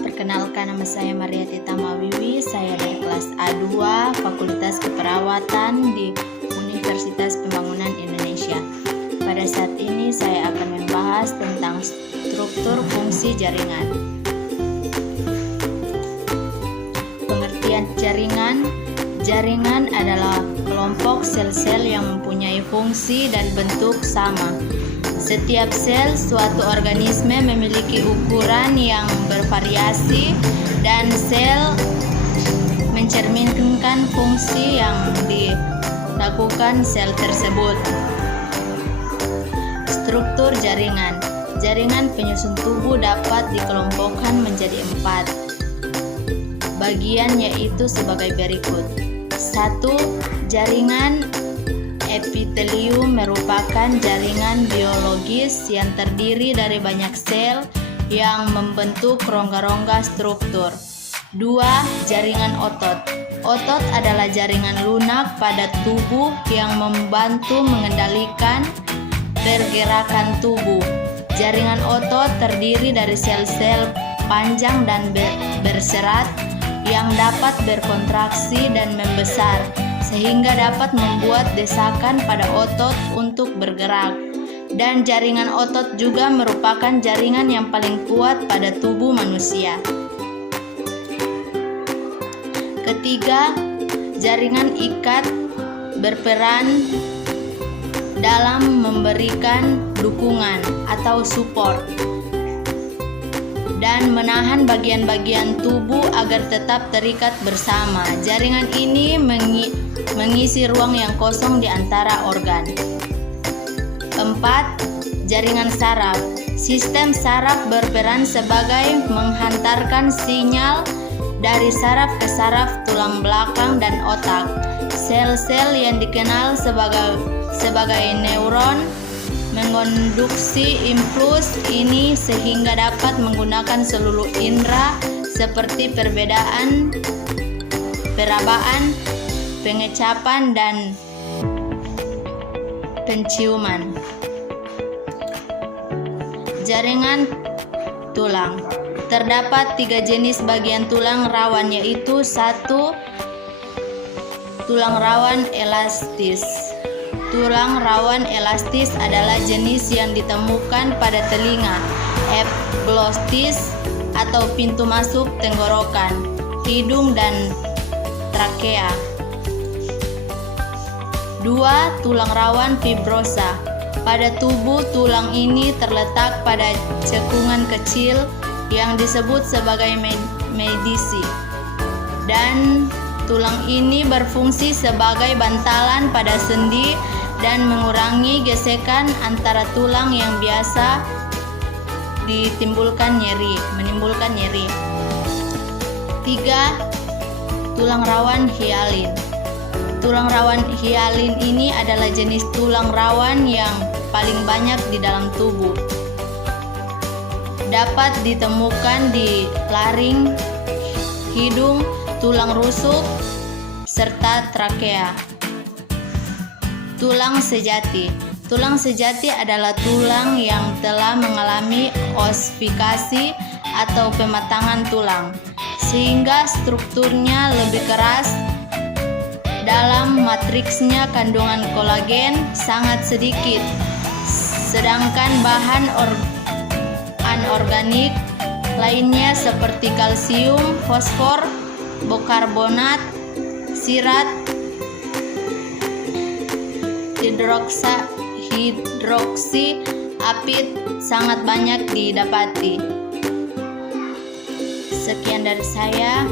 perkenalkan nama saya Mariati Tamawiwi. Saya dari kelas A2 Fakultas Keperawatan di Universitas Pembangunan Indonesia. Pada saat ini saya akan membahas tentang struktur fungsi jaringan. Pengertian jaringan. Jaringan adalah kelompok sel-sel yang mempunyai fungsi dan bentuk sama. Setiap sel suatu organisme memiliki ukuran yang bervariasi dan sel mencerminkan fungsi yang dilakukan sel tersebut. Struktur jaringan. Jaringan penyusun tubuh dapat dikelompokkan menjadi 4 bagian, yaitu sebagai berikut. 1. Jaringan epitelium merupakan jaringan biologis yang terdiri dari banyak sel yang membentuk rongga-rongga struktur. 2. Jaringan otot. Otot adalah jaringan lunak pada tubuh yang membantu mengendalikan pergerakan tubuh. Jaringan otot terdiri dari sel-sel panjang dan berserat yang dapat berkontraksi dan membesar, sehingga dapat membuat desakan pada otot untuk bergerak. Dan jaringan otot juga merupakan jaringan yang paling kuat pada tubuh manusia. Ketiga, jaringan ikat berperan dalam memberikan dukungan atau support dan menahan bagian-bagian tubuh agar tetap terikat bersama. Jaringan ini mengisi ruang yang kosong di antara organ. 4. Jaringan saraf. Sistem saraf berperan sebagai menghantarkan sinyal dari saraf ke saraf tulang belakang dan otak. Sel-sel yang dikenal sebagai neuron mengonduksi impuls ini sehingga dapat menggunakan seluruh indera seperti perabaan, pengecapan, dan penciuman. Jaringan tulang. Terdapat 3 jenis bagian tulang rawan, yaitu 1. Tulang rawan elastis. Tulang rawan elastis adalah jenis yang ditemukan pada telinga, epiglottis atau pintu masuk tenggorokan, hidung, dan trakea. 2. Tulang rawan fibrosa. Pada tubuh, tulang ini terletak pada cekungan kecil yang disebut sebagai medisi, dan tulang ini berfungsi sebagai bantalan pada sendi dan mengurangi gesekan antara tulang yang biasa menimbulkan nyeri. 3. Tulang rawan hialin. Tulang rawan hialin ini adalah jenis tulang rawan yang paling banyak di dalam tubuh. Dapat ditemukan di laring, hidung, tulang rusuk, serta trakea. Tulang sejati. Tulang sejati adalah tulang yang telah mengalami ossifikasi atau pematangan tulang, sehingga strukturnya lebih keras. Dalam matriksnya kandungan kolagen sangat sedikit, sedangkan bahan anorganik lainnya seperti kalsium, fosfor, bikarbonat, sirat, hidroksi apit sangat banyak didapati. Sekian dari saya.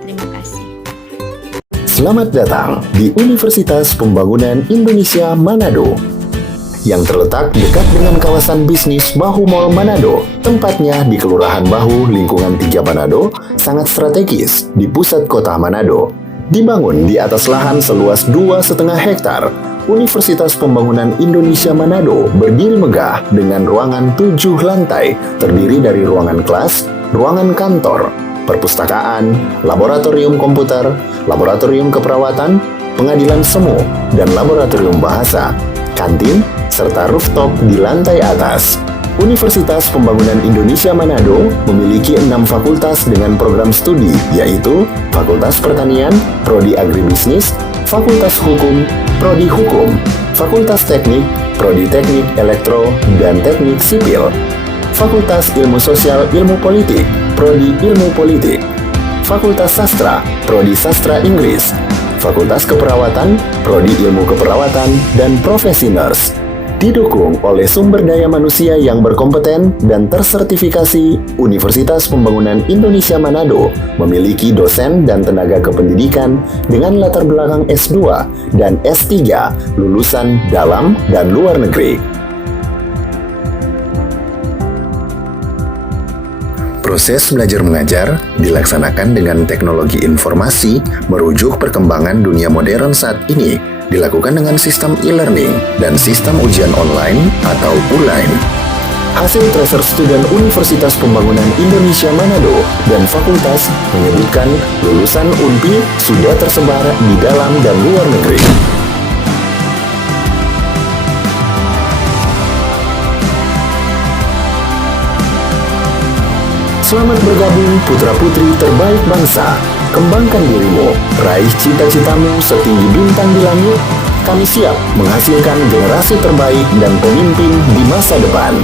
Terima kasih. Selamat datang di Universitas Pembangunan Indonesia Manado yang terletak dekat dengan kawasan bisnis Bahu Mall Manado. Tempatnya di Kelurahan Bahu, Lingkungan 3 Manado, sangat strategis di pusat kota Manado. Dibangun di atas lahan seluas 2,5 hektar, Universitas Pembangunan Indonesia Manado berdiri megah dengan ruangan 7 lantai, terdiri dari ruangan kelas, ruangan kantor, perpustakaan, laboratorium komputer, laboratorium keperawatan, pengadilan semu, dan laboratorium bahasa, kantin, serta rooftop di lantai atas. Universitas Pembangunan Indonesia Manado memiliki 6 fakultas dengan program studi, yaitu Fakultas Pertanian, Prodi Agribisnis, Fakultas Hukum, Prodi Hukum, Fakultas Teknik, Prodi Teknik Elektro dan Teknik Sipil, Fakultas Ilmu Sosial Ilmu Politik, Prodi Ilmu Politik, Fakultas Sastra, Prodi Sastra Inggris, Fakultas Keperawatan, Prodi Ilmu Keperawatan, dan Profesi Nurse. Didukung oleh sumber daya manusia yang berkompeten dan tersertifikasi, Universitas Pembangunan Indonesia Manado memiliki dosen dan tenaga kependidikan dengan latar belakang S2 dan S3 lulusan dalam dan luar negeri. Proses belajar mengajar dilaksanakan dengan teknologi informasi merujuk perkembangan dunia modern saat ini, dilakukan dengan sistem e-learning dan sistem ujian online atau ULAIN. Hasil tracer student Universitas Pembangunan Indonesia Manado dan fakultas menyebutkan lulusan UNPI sudah tersebar di dalam dan luar negeri. Selamat bergabung putra-putri terbaik bangsa. Kembangkan dirimu, raih cita-citamu setinggi bintang di langit. Kami siap menghasilkan generasi terbaik dan pemimpin di masa depan.